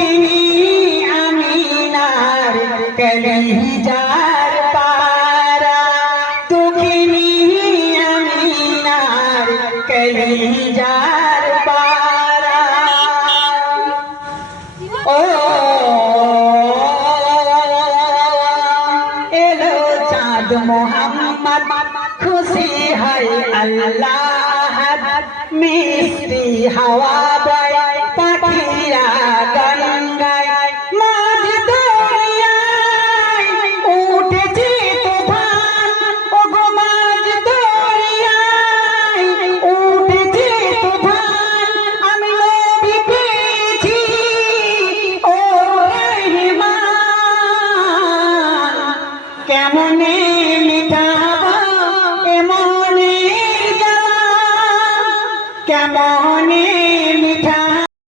দুঃখিনী আমিনার কলিজার পারা, দুঃখিনী আমিনার কলিজার পারা। ও এলো চাঁদ মোহাম্মদ, খুশি হয় আল্লাহ, মিষ্টি হাওয়া বয় পাখিরা গান গায়, মাঝ দরিয়ায় উঠেছে তুফান, ওগো মাঝ দরিয়ায় উঠেছে তুফান, আমি নবী পেয়েছি ও রহমান, কেমনে মিটাবো এমনে জ্বালা, কেমনে